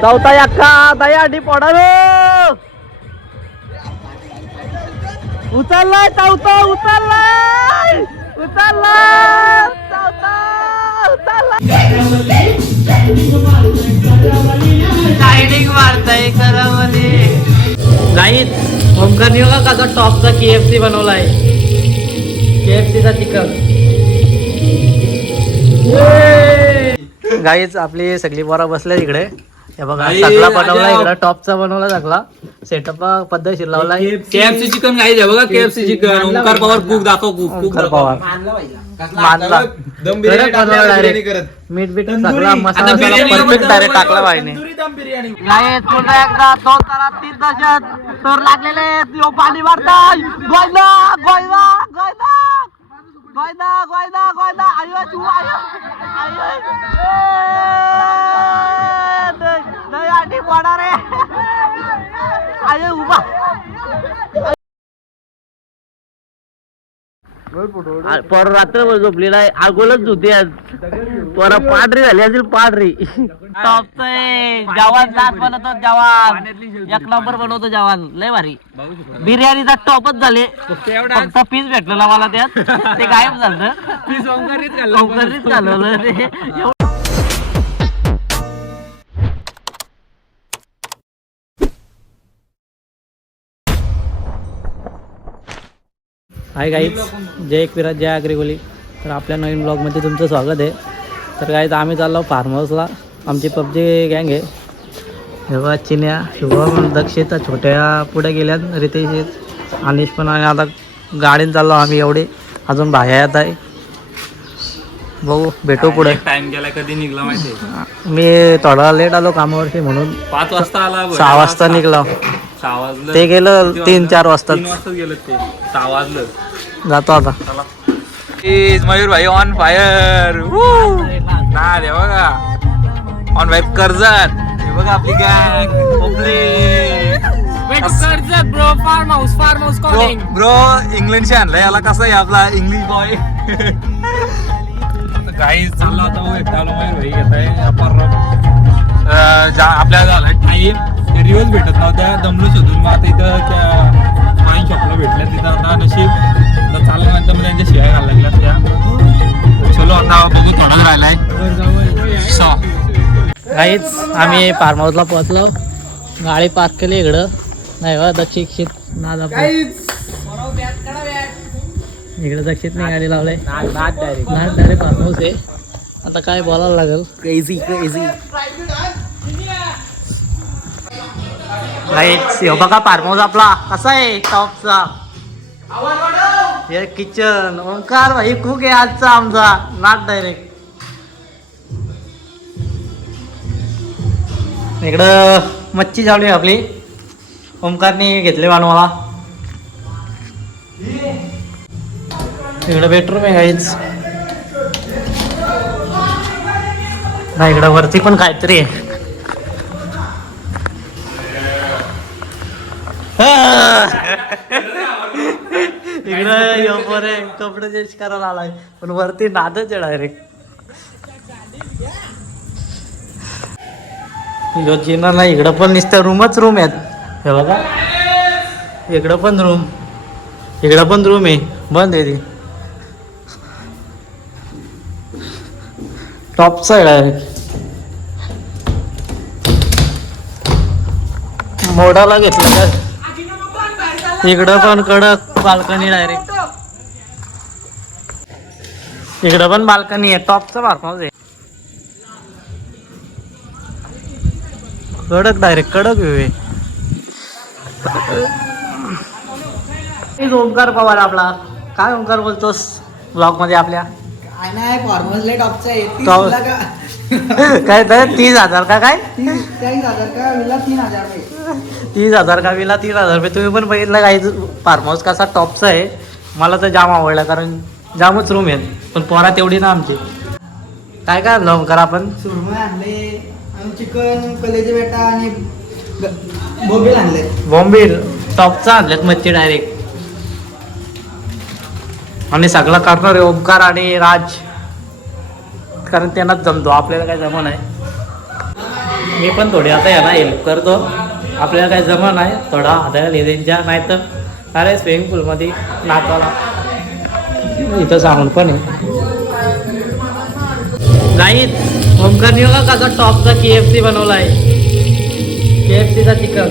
चौथा अख्खा दयाडी पडालो उचललाय चौथा उचललाय उचललाय चौथा उचललाय सायडिंग मारताय करवली गाईत ओमकारनी बघा कसा टॉपचा KFC बनवलाय KFC चा चिकन गाईच आपली सगळी पोरं बसल्या इकडे हे बघा सगळा बनवला इकडे टॉपचा बनवला सगळा सेटअप पद्धतशीर लावला KFC चिकन गाईज आहे बघा KFC chicken Omkar Pawar cook दाखव कुक पवार मानला डायरेक्ट मीठ बीट सगळा मसाला परफेक्ट डायरेक्ट टाकला बाईने गाईच पुन्हा एकदा 2 तारा 3 दशक तर लागलेले पाणी मारताय गोयला गोयला गोयला गोयदा गोयदा गोयदा आयो तू आयो आयो नाही आधी पडा रे आयो उभा पर रात्रभर झोपलेला आहे आगोलच होते आज पर पाडरी झाली असेल पाडरी टॉपचं जवान दात बनवतो जवान 1 नंबर बनवतो जवान लय भारी बिर्याणीचा टॉपच झाले फक्त पीस भेटलेला मला त्यात ते गायब झालं पीस ओंकारीच घालवलं ते हाय गाईज जय एकविराज जय आग्रेगोली तर आपल्या नवीन ब्लॉगमध्ये तुमचं स्वागत आहे तर गाईज आम्ही चाललो फार्म हाऊसला आमची पबजी गँग आहे तेव्हा चिन्या शुभम दक्षिता छोट्या पुढे गेल्यात रितेश अनिश पण आणि आता गाडीने चाललो आम्ही एवढे अजून बाहेर येत आहे बघू भेटू पुढे टाइम गेला कधी निघला माहिती मी थोडा लेट आलो कामावरती म्हणून 5 वाजता आला 6 वाजता निघलो 6 वाजलं ते गेलं 3-4 वाजता 3 वाजता गेलं ते 6 वाजलं जातो आता मयूर भाई ऑन फायर ना रे बघा ऑन फायर कर्जत हे बघा आपली गँग Karjat bro farm house calling bro इंग्लंडशी आणलंय याला कसं आहे आपला इंग्लिश बॉय काही चालला होता एकटा मयूर भाई घेत आहे आपल्याला झाला टाईम रिव्ह्यूज भेटत नव्हत्या दमलो शोधून मग आता इथं त्या वाईन शॉपला भेटल्या तिथं आता नशीब तर चालल्यानंतर मग त्यांच्या शिवाय घालायला लागल्या त्या चलो आता बघू थोडाच राहिलाय काहीच आम्ही फार्म हाऊसला पोहोचलो गाडी पार्क केली इकडं नाही बा दक्षित नाद इकडे दक्षितने गाडी लावलंय नाद डायरेक्ट फार्म हाऊस आहे आता काय बोलायला लागेल क्रेझी बघा फार्म हाऊस आपला कसा आहे टॉपचा हे किचन ओंकार भाई कुक आहे आजचा आमचा नाट डायरेक्ट इकडं मच्छी चालू आहे आपली ओंकारने घेतले बनवाला इकडं बेडरूम आहे काहीच नाही इकडं वरती पण काहीतरी आहे इकडं कपडे चेंज करायला आलाय पण वरती नादच आहे डायरेक्ट जिना नाही इकडं पण नुसतं रूमच रूम आहेत हे बघा इकडं पण रूम आहे बंद आहे ती टॉपचा आहे डायरेक्ट मोडाला घेतलं का इकडं पण कडक बाल्कनी डायरेक्ट इकडं पण बाल्कनी आहे टॉपचा फार्म हाऊस आहे कडक डायरेक्ट कडक व्ह्यू आहे ओंकार पवार आपला काय ओंकार बोलतोस ब्लॉग मध्ये आपल्या काय नाही फॉर्मल टॉपचा आहे काय तर 30,000 का काय 30,000 का विला 3,000 30,000 का विला 3,000 रुपये तुम्ही पण बघितलं काही फार्म हाऊस कसा टॉपचा आहे मला तर जाम आवडला कारण जामच रूम आहेत पण पोरा तेवढी ना आमची काय काय आणलं ओंकार आपण सुरमई आणले आणि चिकन कलेजे बेटा आणि बोंबील आणले बॉम्बील टॉपचा आणल्यात मच्छी डायरेक्ट आणि सगळं करणार आहे ओंकार आणि राज कारण त्यांनाच जमतो आपल्याला काय जमं नाही मी पण थोडी आता याला हेल्प करतो. आपल्याला काही जमा नाही, थोडा हाताला त्यांच्या नाही तर अरे स्विमिंग पूलमध्ये नाचायला. इथं साऊंड पण आहे. गाईत ओमकारने बघा कसा टॉपचा KFC बनवला आहे. KFCचा चिकन.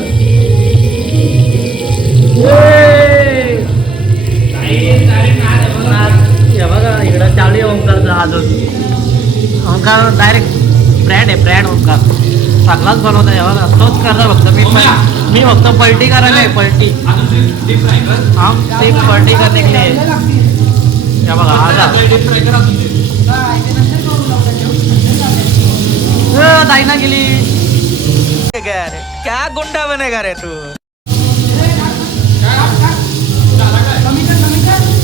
हे बघा इकडं चालू आहे ओमकारचा अजून. ओमकार डायरेक्ट ब्रँड आहे, ब्रँड ओमकार सगळाच बनवत आहे. बघा तोच करता फक्त मी फक्त पलटी करायला आहे. पलटी हा ते पलटी करणे के लिए. हे बघा आजा दाईना गेली. क्या गुंडा बनेगा रे तू.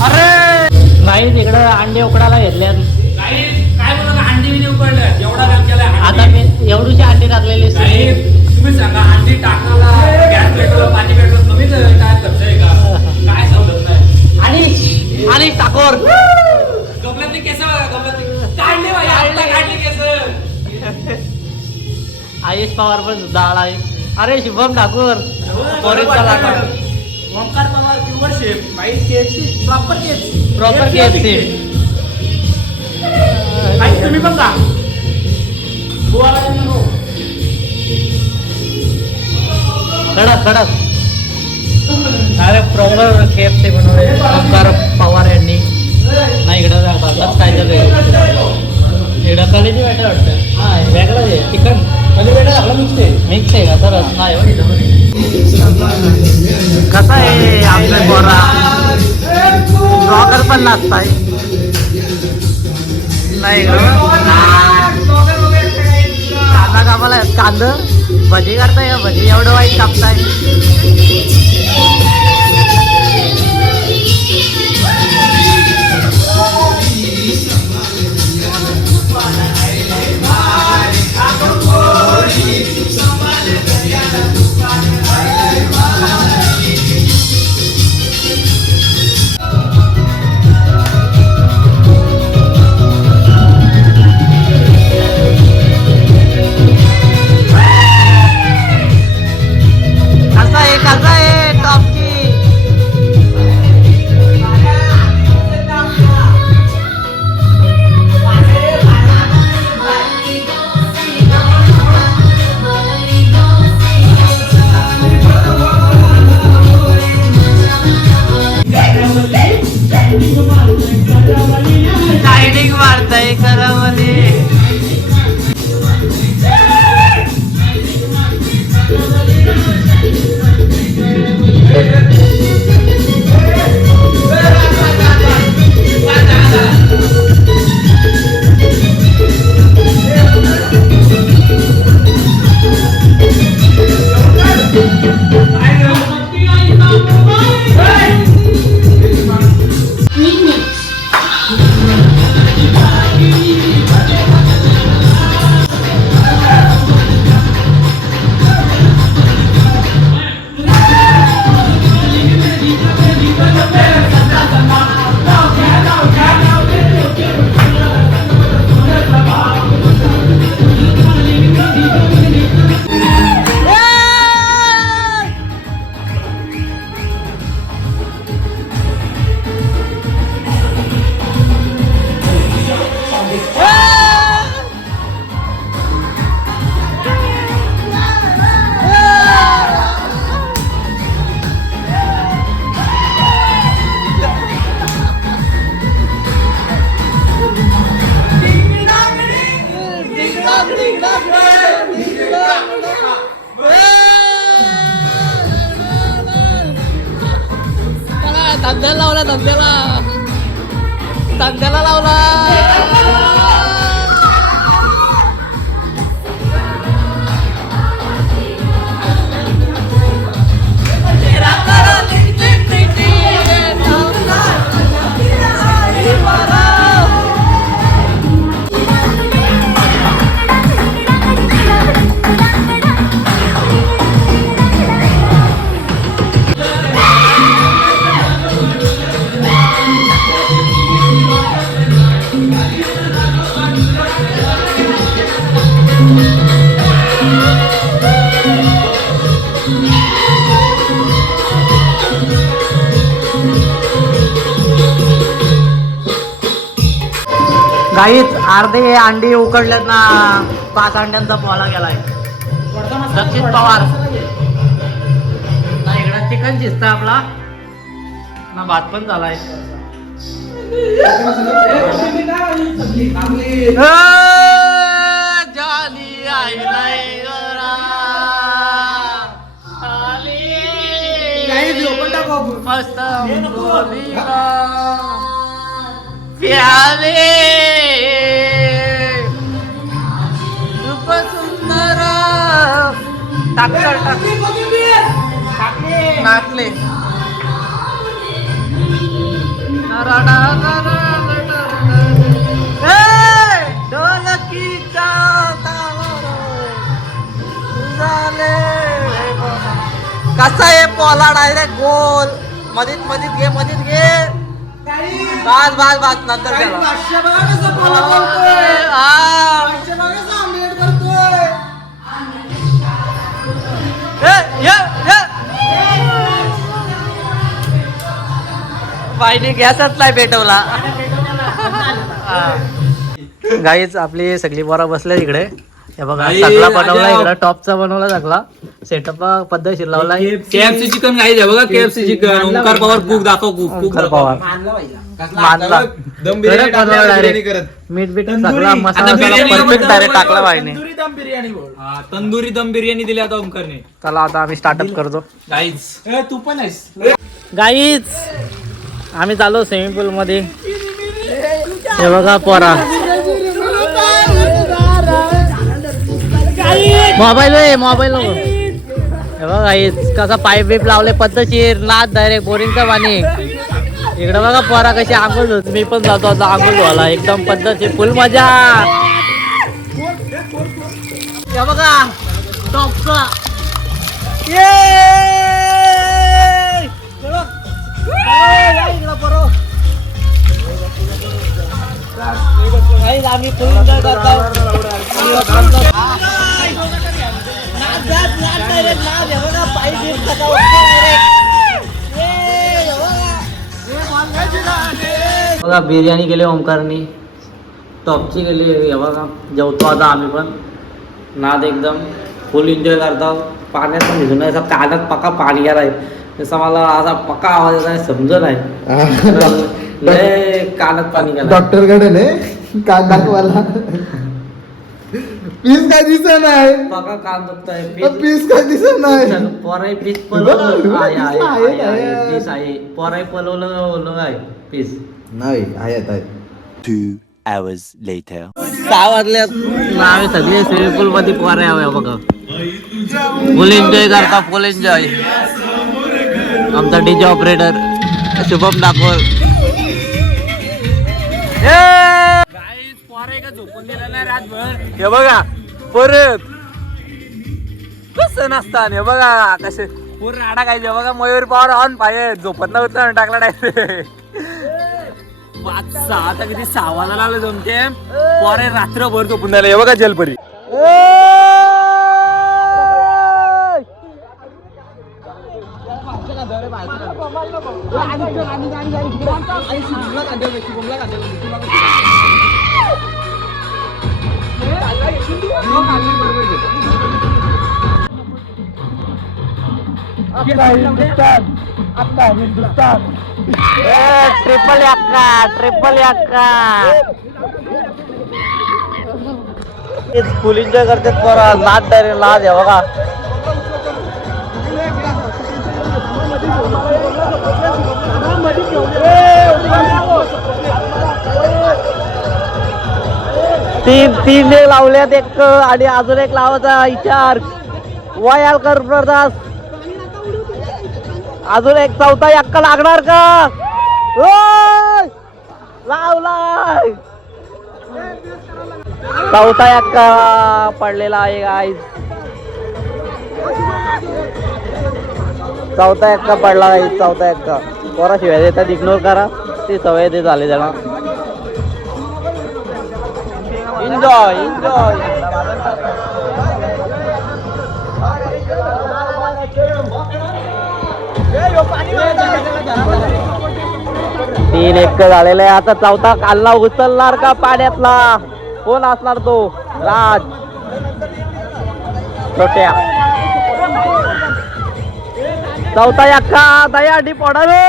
अरे नाही तिकडं अंडे उकडायला घेतल्यात. काय बोला अंडी बिनी उकडल्या एवढा काम केला. आता मी एवढीशी अंडी टाकलेली. तुम्ही सांगा अंडी टाकायला गॅस पेटवलं पाणी पेटवलं तुम्हीच काय लक्ष आहे का? काय समजत नाही. आणि टाकोर गमल्यातली केस बघा गमल्यातली काढली बाई आता काढली केस. आयुष पवार पण सुद्धा आला आहे. अरे शुभम ठाकूर पोरीचा लाटा. ओंकार पवार प्युअर शेफ बाई KFC प्रॉपर KFC तुम्ही पण का कडक अरे प्रॉपर KFC बनवले ओंकार पवार यांनी. नाही इकडं बघलाच काय झालं इकडं कलेजी वाटत वाटतं. हा वेगळं आहे चिकन कली वेगळं आपलं मिक्स आहे का तरच नाही. कसा आहे आपल्या बोरा ब्लॉगर पण नाचताय नाही कांदा कापाला कांदा भजी करताय का भजी एवढं वाईट कापताय. कसा आहे टॉपची. डायटिंग मारताय खरामध्ये. धंद्याला लावला धंद्याला लावला. काहीच अर्धे अंडी उकडल्यात ना 5 अंड्यांचा पोला गेलाय दक्षित पवार ना इकडं चिकन शिजतं आपला ना भात पण झालाय जाली आईलाय गरा आली मस्त बोलीला प्याले खूप सुंदर टाकले ढोलकीचा कसा आहे पोला डायरेक्ट गोल मधीत घे बास नंतर बाईने गॅसच नाही पेटवला गाईच आपली सगळी पोरा बसल्या इकडे हे बघा सगळा बनवला इकडे टॉपचा बनवला सगळा सेटअप पद्धतशीर लावलाय केएफसी चिकन खायचं बघा KFC chicken Omkar Pawar cook दाखव कुक पवार मानला मीठ बीट सगळा मसाला परफेक्ट डायरेक्ट टाकला बाईने तंदुरी दम बिर्याणी दिली आता ओंकारने चला आता आम्ही स्टार्टअप करतो गाईज तू पण आहेस गाईच आम्ही चाललो स्विमिंग पूल मध्ये हे बघा पोरा मोबाईल हे बघा गाईच कसा पाईप बीप लावले पद्धतशीर नाद डायरेक्ट बोरिंगचं पाणी इकडे बघा पोरा कशी आंघोळ धुत मी पण जातो आता आंघोळ धुवायला एकदम पद्धतशीर फुल मजा हे बघा टॉपचा आम्ही फुल एन्जॉय करतो बघा बिर्याणी केली ओंकारनी टॉपची केली हे बघा जेवतो आता आम्ही पण नाद एकदम फुल एन्जॉय करतो पाण्यात पण भिजून असं कानात पक्का पाणी गेलाय तसा मला असा पक्का आवाज येत आहे समजत नाही लय कानात पाणी गेलं डॉक्टर कडे कान दाखवायला पीस काय दिसत नाही पक्का कान दुखताय पीस काय दिसत नाही पोराई पीस पलवलं पीस आहे पोराई पलवलं आहे पीस नाही आहेत 2 hours later. 6 वाजल्यात ना आम्ही सगळे स्विमिंग पूल मध्ये पोरे हवे बघा फुल एन्जॉय करता फुल एन्जॉय आमचा डीजे ऑपरेटर शुभम दाखवर झोपून दिलं नाही रातभर हे बघा परत कसं नसतं हे बघा कसे पूर्ण आडा काय बघा मयूर पवार ऑन पाहिजे झोपत नव्हतं टाकला डायरेक्ट 5-6 आता किती 6 वाजायला लागले जमते पोरे रात्रभर झोपून द्यायला हे बघा जलपरी ट्रिपल फुल एन्जॉय करतात पोरा नाद डायरेक्ट नाद आहे बघा तीन एक लावल्यात एक आणि अजून एक लावायचा विचार वायाल कर प्रदास अजून एक चौथा अक्का लागणार का लावलाय चौथा अक्का पडलेला आहे गाईज चौथा अक्का पडला आहे चौथा अक्का पोरा शिवाय देतात इग्नोर करा ती सवय ते झाले त्याला एन्जॉय 3-1 झालेलं आहे. आता चौथा कालला उचलणार का पाण्यातला? कोण असणार तो? राज छोट्या. चौथा एक्का दयाडी पडालो.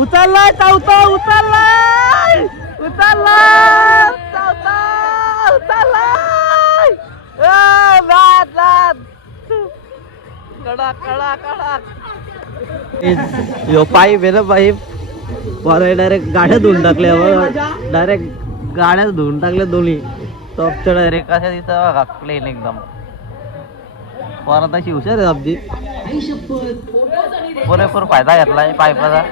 उचललाय चौथा, उचललाय चौथा, उचललाय. लाद लाद कडा कडा कडा. यो पाईप आहे ना पाईप, पोराने डायरेक्ट गाड्या धुवून टाकल्या. डायरेक्ट गाड्या धुवून टाकल्या दोन्ही टॉपच्या डायरेक्ट. कशा तिथं बघा प्लेन एकदम. पोरा तशी हुशार आहे आमची, पुरेपूर फायदा घेतलाय पाईपाचा.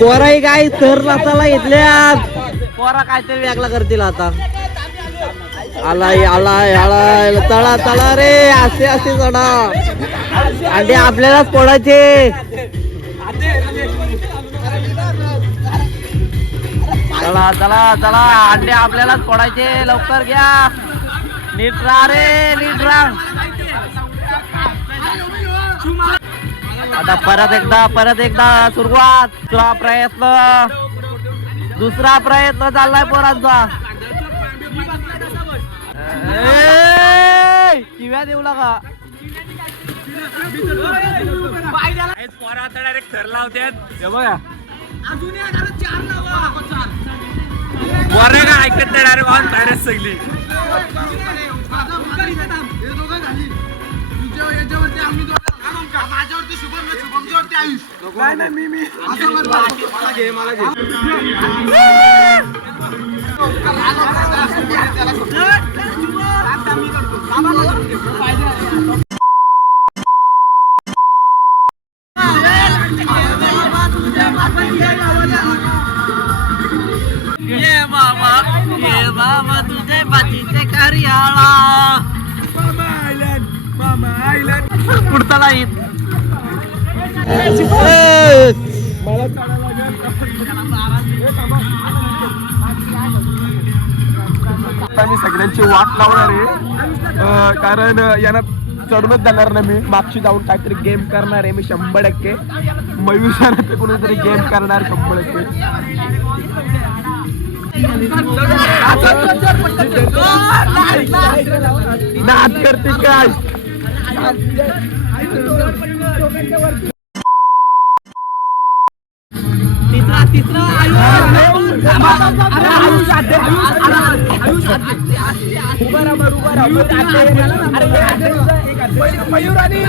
पोराही काय तर नाचायला घेतल्या. पोरा काहीतरी वेगळा करतील आता. आलाय आलाय आलाय तळा तळा रे. असे असे चढा अंडे आपल्यालाच फोडायचे. चला चला चला अंडे आपल्यालाच फोडायचे. लवकर घ्या. नीट राहा रे, नीट राहा. आता परत एकदा सुरुवात. दुसरा प्रयत्न चाललाय पोरांचा. शिव्या देऊ नका. पोरा आता डायरेक्ट थर लावतात. हे बघा पोरा का ऐकत नाही. डायरेक्ट ऑन बाहेरच सगळी. ये मामा तुझे बातीचे कार्याला. पुढचा लाईन मी सगळ्यांची वाट लावणार आहे, कारण यांना चढूनच जाणार नाही. मी मागची जाऊन काहीतरी गेम करणार आहे मी 100%. मयूर तर कोणीतरी गेम करणार 100%. नाद करते काय. तिसरा मयूर आणि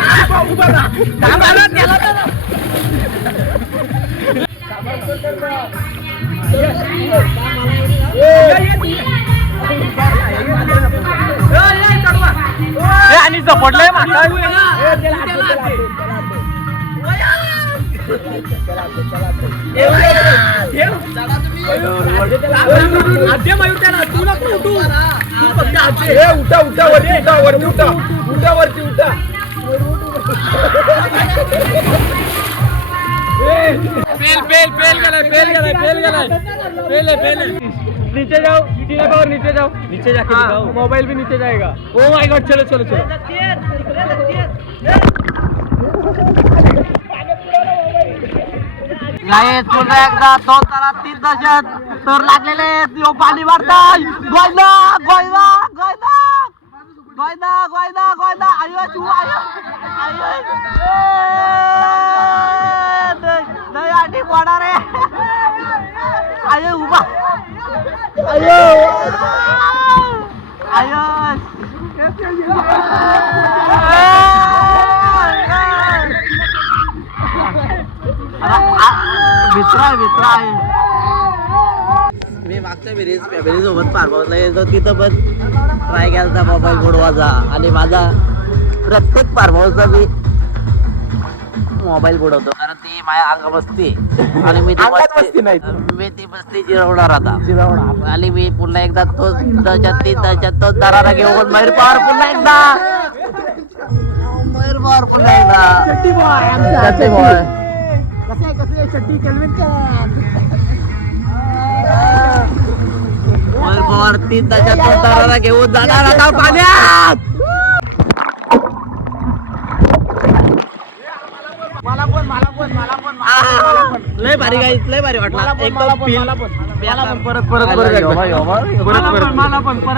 आणि झपटलंय माका. उठा उठा वरती उठा वरती उठा उठा वरती उठा. नीचे जाओ, नीचे जाओ. मोबाइल भी नीचे जाएगा. Oh my God. चलो चलो चलो. पुन्हा एकदा 2 तारा 3 दशक तर लागलेले. पाणी मारताय. गोयला गोयला गोयला गोयला गोयला गोयला. आयो तू आयो नाही आधी पडा रे. आयो उभा. आयो आयो मित्र आहे. मी मागच्या वेळेस फॅमिली सोबत फार्महाऊसला गेलो. तिथं पण ट्राय केला मोबाईल बुडवायचा. आणि माझा प्रत्येक फार्महाऊसला मी मोबाईल बुडवतो, कारण ती माझ्या अंग बसते आणि मी ती बसती जिरवणार आता. आणि मी पुन्हा एकदा तो दरारा घेऊन मयूर पवार पुन्हा एकदा. मयूर पवार पुन्हा एकदा. मयूर पवार 3 दरारा घेऊन जाणार आता पाण्यात. लय भारी गाईस, लय भारी वाटला एकदम feel.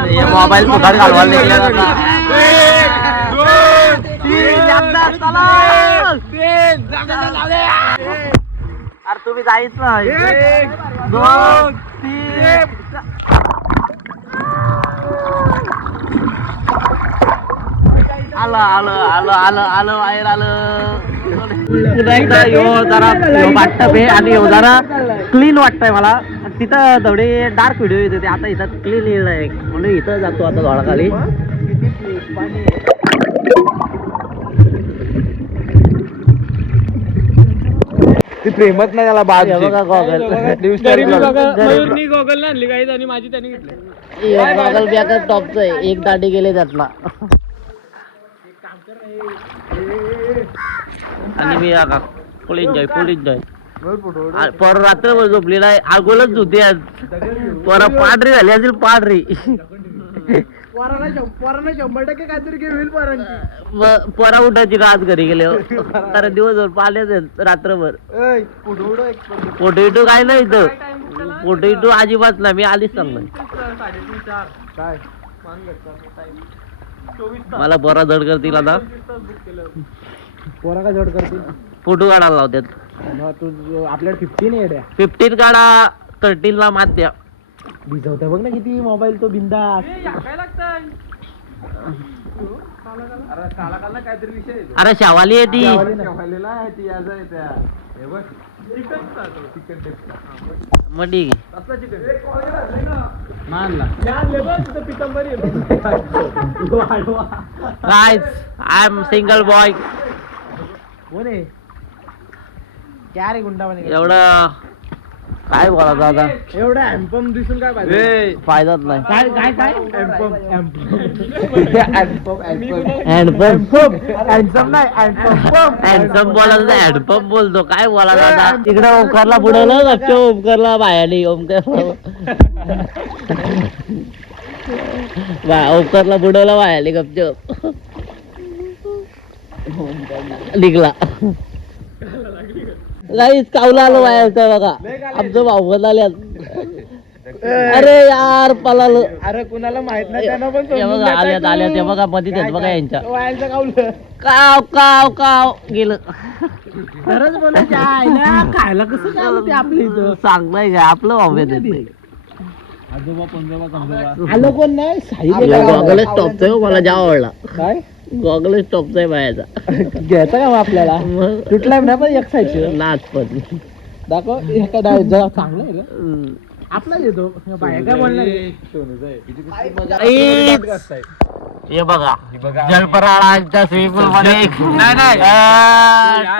हे मोबाईल फुकट घालवायला निघले आता. अरे तुम्ही जायच ना. 1 2 3 आलं आलं आलं आलं आलं बाहेर आलं. पुन्हा एकदा यो जरा वाटतं आहे आणि यो जरा क्लीन वाटतंय मला. तिथं थोडे डार्क व्हिडिओ येत होते, आता इथं क्लीन येईल आहे म्हणून इथं जातो आता झाडाखाली. ती प्रेमच नाही त्याला बाद बघा गॉगल गॉगल आणली काही आणि माझी त्यांनी घेतली. गॉगल बी आता टॉपचं आहे, एक दाढी गेले त्यातला. आणि मी आता फुल एन्जॉय पर रात्रभर झोपलेला आहे. आगोलच होते आज. पर पाडरी झाली असेल पाडरी. पोराला 100% काहीतरी घेईल पोरांची. परा उठायची का आज घरी गेले तर दिवसभर पाल्याच रात्रभर. फोटो इटो काय नाही इथं. फोटो इटो अजिबात नाही. मी आलीच चांगलं. मला बरा जड करतील आता. पोरा का जोड करतील फोटो काढायला लावतात. तू आपल्याला 15 येड्या 15 काढा 13 ला मात द्या. भिजवता बघ ना किती मोबाईल तो बिंदास. अरे शावाली आहे ती. मग ठीक guys I am single boy. कोण आहे क्या रे गुंडा बने. एवढं काय बोलायचं आता. एवढा हॅम्पम दिसून काय पाहिजे. फायदाच नाही. काय काय काय हॅम्पम हॅन्डसम नाही हँडसम बोलायचं हँडपंप बोलतो. काय बोलायचं आता. तिकडे ओमकारला बुडवलं गपच्या ओमकारला बायाली. ओमकारला बुडवलं बायाली गपचप निघला. काहीच कावला आलो बाहेरचं बघा. आमचं भाऊ आले. अरे यार पळालो. अरे कुणाला माहित नाही त्यांना पण हे बघा आल्यात आल्यात. हे बघा मध्ये आहेत बघा यांच्या. वायाचं कावलं काव काव काव गेलं. खरंच बोलायचं आईला खायला कसं काय ते आपल्या इथं. चांगलंय काय आपलं भाऊ येत आलं कोण नाही गॉगलच टॉपचा आहे. मला जाव आवडला. काय गॉगलच टॉपचा आहे बायाचा. घ्यायचं का मग आपल्याला. तुटला ना पण एक साईडची नाच पण दाखव. जरा चांगलं आहे का आपला येतो बाहेर काय बोलणार. हे बघा जलपराळांच्या स्विमिंग पूल मध्ये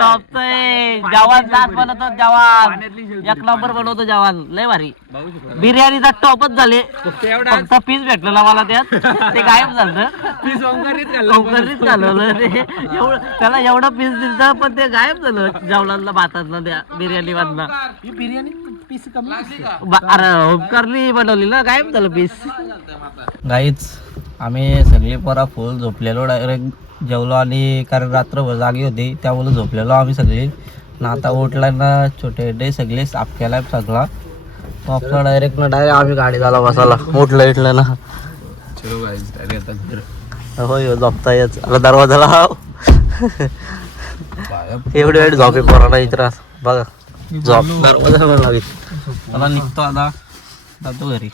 टॉपच आहे. जवान नाच बनवतो. जवान एक नंबर बनवतो. जवान लय भारी. बिर्याणीचा टॉपच झाले. फक्त पीस भेटलेला मला त्यात. ते गायब झालं. पीस ओंकारीच घालवलं ते. एवढं त्याला एवढं पीस दिलं पण ते गायब झालं जेवणातलं भातातलं त्या बिर्याणी मधनं. बिर्याणी पीस कमी अरे ओंकारनी बनवली ना गायब झालं पीस. गाईच आम्ही सगळी पोरा फुल झोपलेलो. डायरेक्ट जेवलो आणि कारण रात्रभर जागी होती त्यामुळे झोपलेलो आम्ही सगळी. ना आता उठला ना छोटे डे सगळे साफ केलाय सगळा. मग डायरेक्ट आम्ही गाडी झाला बसायला. उठलं इटलं ना होय झोपता येत. आता दरवाजा लाव. एवढी वेळ झोपे पोराला इतर बघा. झोप दरवाजा लावित. मला निघतो आता जातो घरी.